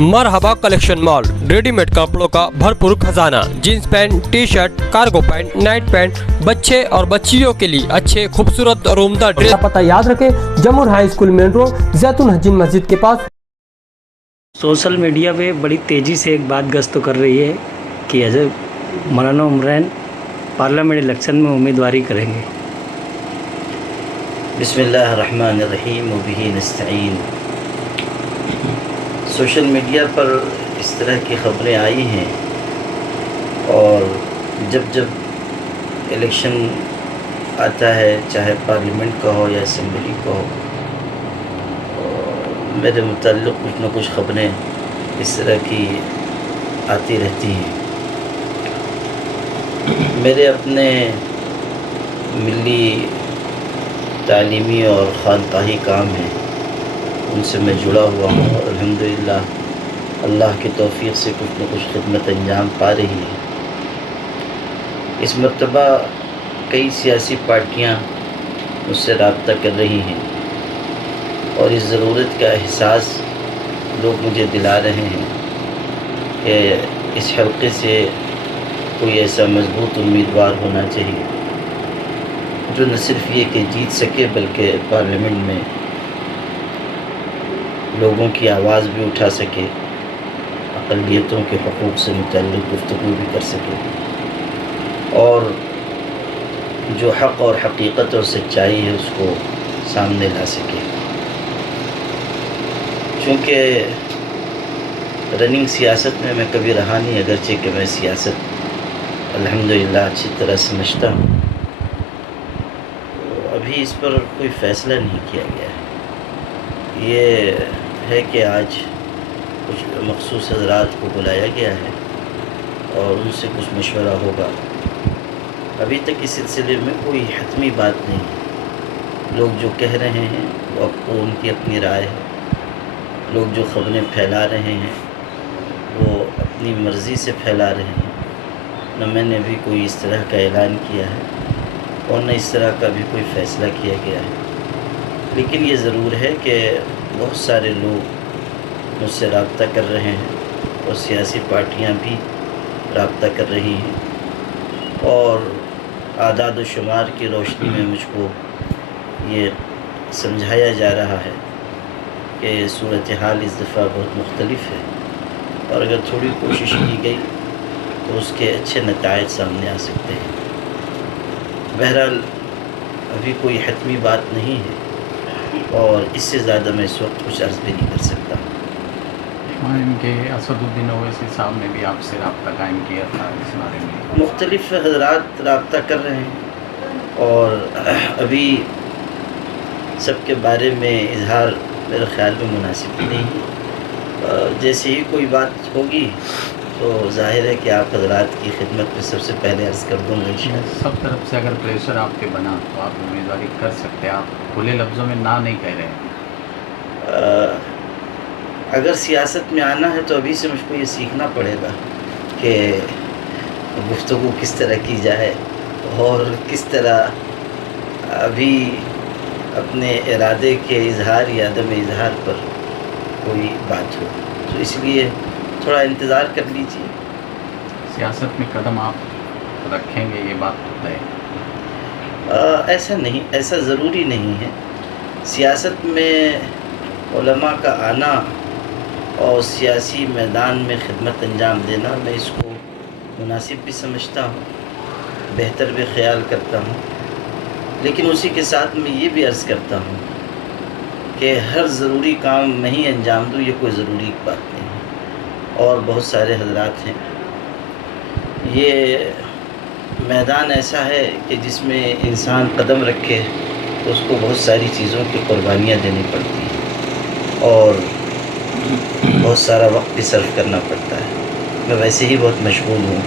मरहबा collection mall, readymade कपड़ों का भरपूर खजाना, jeans pant, T shirt, cargo pant, night pant, बच्चे और बच्चियों के लिए अच्छे खूबसूरत और उम्दा ड्रेस। पता याद रखें, जमुर हाई स्कूल मेन रोड, जैतून हजीन मस्जिद के पास। सोशल मीडिया पे बड़ी तेज़ी से एक बात गश्त तो कर रही है कि हज़रत मौलाना उमरान पार्लियामेंट इलेक्शन में उम्मीदवारी करेंगे। बिस्मिल्लाहिर्रहमानिर्रहीम व बिही नस्तईन। सोशल मीडिया पर इस तरह की ख़बरें आई हैं और जब जब इलेक्शन आता है, चाहे पार्लियामेंट का हो या असम्बली का हो, मेरे मुताल्लिक़ कुछ न कुछ ख़बरें इस तरह की आती रहती हैं। मेरे अपने मिली तालीमी और ख़ानकाही काम हैं, उनसे मैं जुड़ा हुआ हूँ और अल्हम्दुलिल्लाह अल्लाह की तौफ़ीक़ से कुछ न कुछ खिदमत अंजाम पा रही है। इस मरतबा कई सियासी पार्टियाँ मुझसे रब्ता कर रही हैं और इस ज़रूरत का एहसास लोग मुझे दिला रहे हैं कि इस हल्के से कोई ऐसा मजबूत उम्मीदवार होना चाहिए जो न सिर्फ ये कि जीत सके बल्कि पार्लियामेंट में लोगों की आवाज़ भी उठा सके, अक़लियतों के हक़ूक़ से मुतल्लिक़ गुफ्तगू भी कर सके और जो हक़ और हकीकत और सच्चाई है उसको सामने ला सके। चूँकि रनिंग सियासत में मैं कभी रहा नहीं, अगरचे कि मैं सियासत अल्हम्दुलिल्लाह अच्छी तरह समझता हूँ, तो अभी इस पर कोई फ़ैसला नहीं किया गया है। ये है कि आज कुछ मख़सूस हज़रात को बुलाया गया है और उनसे कुछ मशवरा होगा। अभी तक इस सिलसिले में कोई हतमी बात नहीं है। लोग जो कह रहे हैं वो आपको उनकी अपनी राय है। लोग जो ख़बरें फैला रहे हैं वो अपनी मर्ज़ी से फैला रहे हैं। न मैंने भी कोई इस तरह का ऐलान किया है और न इस तरह का भी कोई फ़ैसला किया गया है। लेकिन ये ज़रूर है कि बहुत सारे लोग मुझसे रब्ता कर रहे हैं और सियासी पार्टियां भी रब्ता कर रही हैं और आदाद व शुमार की रोशनी में मुझको ये समझाया जा रहा है कि सूरत हाल इस दफ़ा बहुत मुख्तलिफ है और अगर थोड़ी कोशिश की गई तो उसके अच्छे नताइज सामने आ सकते हैं। बहरहाल अभी कोई हतमी बात नहीं है और इससे ज़्यादा मैं इस वक्त कुछ अर्ज़ भी नहीं कर सकता। इनके असदुद्दीन ओवैसी साहब ने भी आपसे रब्ता कायम किया था इस बारे में। मुख्तलिफ़ हज़रात रब्ता कर रहे हैं और अभी सबके बारे में इजहार मेरे ख़्याल में मुनासिब नहीं है। जैसे ही कोई बात होगी तो ज़ाहिर है कि आप हज़रात की खिदमत में सबसे पहले अर्ज़ कर दूँगा इंशाअल्लाह। सब तरफ से अगर प्रेशर आप पे बना तो आप उम्मीदवारी कर सकते हैं, आप खुले लफ्ज़ों में ना नहीं कह रहे हैं। अगर सियासत में आना है तो अभी से मुझको ये सीखना पड़ेगा कि गुफ्तगू किस तरह की जाए और किस तरह अभी अपने इरादे के इजहार या अदम इजहार पर कोई बात हो, तो इसलिए थोड़ा इंतज़ार कर लीजिए। सियासत में कदम आप रखेंगे ये बात तो है। ऐसा नहीं, ऐसा ज़रूरी नहीं है। सियासत में उलमा का आना और सियासी मैदान में खिदमत अंजाम देना, मैं इसको मुनासिब भी समझता हूँ, बेहतर भी ख्याल करता हूँ। लेकिन उसी के साथ मैं ये भी अर्ज़ करता हूँ कि हर ज़रूरी काम मैं ही अंजाम दूँ, ये कोई ज़रूरी बात नहीं है। और बहुत सारे हज़रात हैं, ये मैदान ऐसा है कि जिसमें इंसान कदम रखे तो उसको बहुत सारी चीज़ों की कुर्बानियाँ देनी पड़ती हैं और बहुत सारा वक्त भी सर्व करना पड़ता है। मैं वैसे ही बहुत मशगूल हूँ,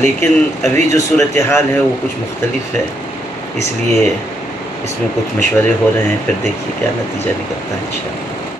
लेकिन अभी जो सूरत हाल है वो कुछ मुख्तलिफ है, इसलिए इसमें कुछ मशवरे हो रहे हैं, फिर देखिए क्या नतीजा निकलता है इंशाअल्लाह।